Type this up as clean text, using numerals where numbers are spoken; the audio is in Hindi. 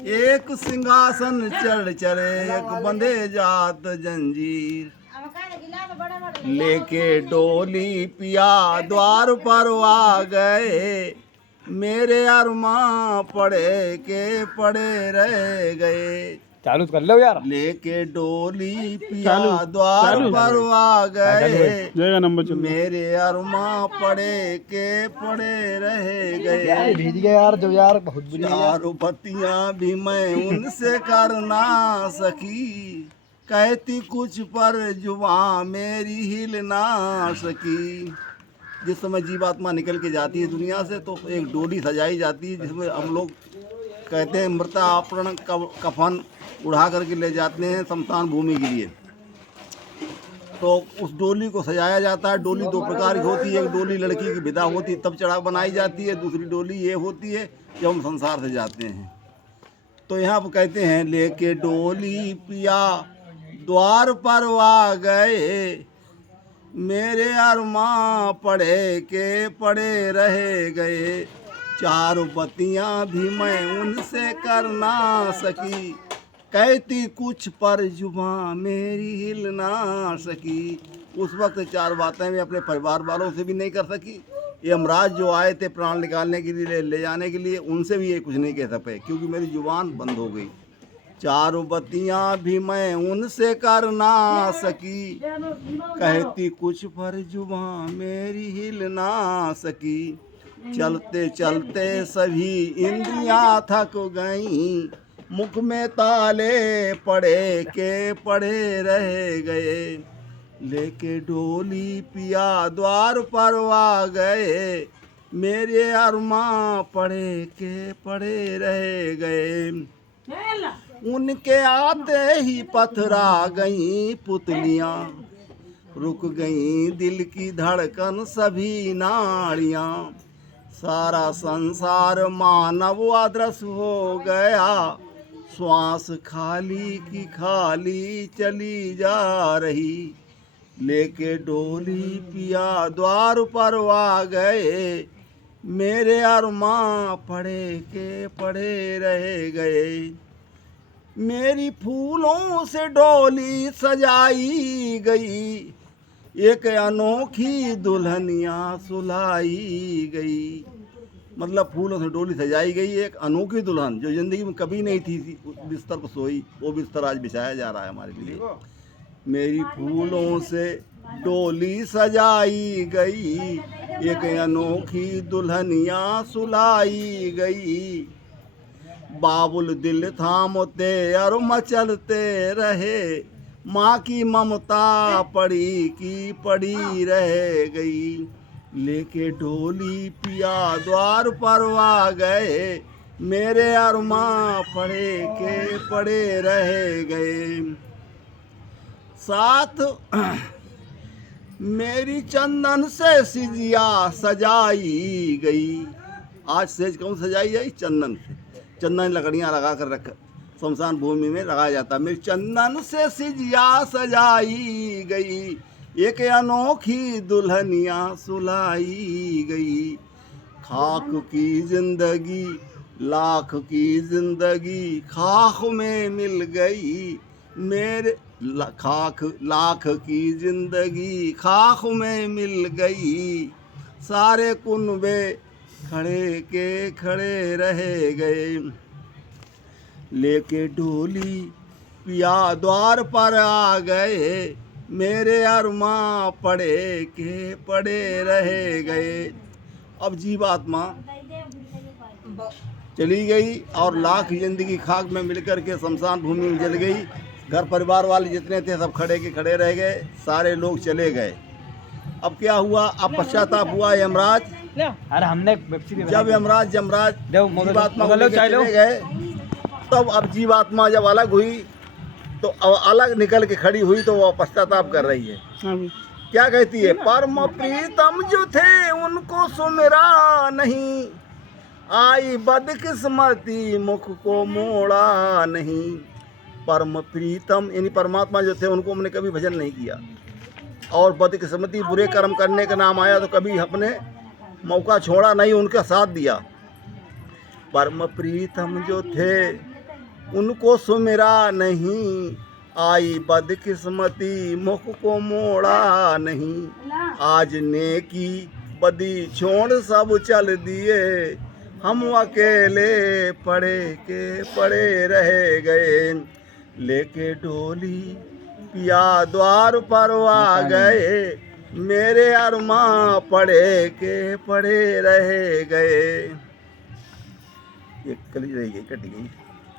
एक सिंहासन चढ़ चढ़े एक बंधे जात जंजीर, लेके डोली पिया द्वार पर आ गए, मेरे अरमां पड़े के पड़े रह गए। चालू कर लो यार। लेके डोली पिया द्वार पर आ गए, मेरे अरमां पड़े के पड़े रह गए। भेज गया यार जो यार बहुत बुरी है। चारों बत्तियां भी मैं उनसे कर ना सकी, कहती कुछ पर जुबां मेरी हिल ना सकी। जिस समय जीवात्मा निकल के जाती है दुनिया से तो एक डोली सजाई जाती है जिसमें हम लोग कहते हैं मृतापरण कफन उड़ा करके ले जाते हैं शमशान भूमि के लिए। तो उस डोली को सजाया जाता है। डोली दो प्रकार की होती है, एक डोली लड़की की विदा होती है तब चढ़ा बनाई जाती है, दूसरी डोली ये होती है जब हम संसार से जाते हैं। तो यहाँ पर कहते हैं लेके डोली पिया द्वार पर आ गए, मेरे अरमां पड़े के पड़े रह गए। चार बत्तियां भी मैं उनसे कर ना सकी, कहती कुछ पर जुबां मेरी हिल ना सकी। उस वक्त चार बातें मैं अपने परिवार वालों से भी नहीं कर सकी। यमराज जो आए थे प्राण निकालने के लिए ले जाने के लिए उनसे भी ये कुछ नहीं कह सके क्योंकि मेरी जुबान बंद हो गई। चारों बत्तियां भी मैं उनसे कर ना सकी, कहती कुछ पर जुबां मेरी हिल ना सकी। चलते चलते सभी इंद्रियां थक गईं, मुख में ताले पड़े के पड़े रह गए। लेके डोली पिया द्वार पर आ गए, मेरे अरमां पड़े के पड़े रह गए। उनके आते ही पथरा गईं पुतलियां, रुक गईं दिल की धड़कन सभी नाड़ियां। सारा संसार मानव अदृश्य हो गया, श्वास खाली की खाली चली जा रही। लेके डोली पिया द्वार पर आ गए, मेरे अरमां पड़े के पड़े रह गए। मेरी फूलों से डोली सजाई गई, एक अनोखी दुल्हनिया सुलाई गई। मतलब फूलों से डोली सजाई गई एक अनोखी दुल्हन जो जिंदगी में कभी नहीं थी बिस्तर पर सोई, वो बिस्तर आज बिछाया जा रहा है हमारे लिए। मेरी फूलों से डोली सजाई गई, एक अनोखी दुल्हनिया सुलाई गई। बाबुल दिल थामते और मचलते रहे, माँ की ममता पड़ी की पड़ी रह गई। लेके डोली पिया द्वार पर आ गए, मेरे अरमां पड़े के पड़े रह गए। साथ मेरी चंदन से सिजिया सजाई गई। आज सेज कौन सजाई गई? चंदन से। चंदन लकड़ियाँ लगा कर रख शमशान भूमि में लगाया जाता। मेरी चंदन से सिजिया सजाई गई, एक अनोखी दुल्हनिया सुलाई गई। खाक की जिंदगी लाख की जिंदगी खाक में मिल गई, मेरे खाक लाख की जिंदगी खाक में मिल गई। सारे कुनबे खड़े के खड़े रह गए। लेके डोली पिया द्वार पर आ गए, मेरे अरमां पड़े के पड़े रह गए। अब जीवात्मा चली गई और लाख जिंदगी खाक में मिलकर के शमशान भूमि में जल गई। घर परिवार वाले जितने थे सब खड़े के खड़े रह गए, सारे लोग चले गए। अब क्या हुआ? अब पश्चाताप हुआ यमराज। अरे हमने जब यमराज जीवात्मा को लेके चले गए, तब अब जीवात्मा जब अलग हुई तो अलग निकल के खड़ी हुई तो वो पश्चाताप कर रही है। क्या कहती है? परम प्रीतम जो थे उनको सुमिरा नहीं, आई बदकिस्मती मुख को मोड़ा नहीं। परम प्रीतम यानी परमात्मा जो थे उनको हमने कभी भजन नहीं किया, और बदकिस्मती बुरे कर्म करने का नाम आया तो कभी अपने मौका छोड़ा नहीं, उनका साथ दिया। परम प्रीतम जो थे उनको सुमिरा नहीं, आई बदकिस्मती मुख को मोड़ा नहीं। आज नेकी बदी छोड़ सब चल दिए, हम अकेले पड़े के पड़े रह गए। लेके डोली पिया द्वार पर आ गए, मेरे अरमां पड़े के पड़े रह गए। एक कली रह गई, कट गई।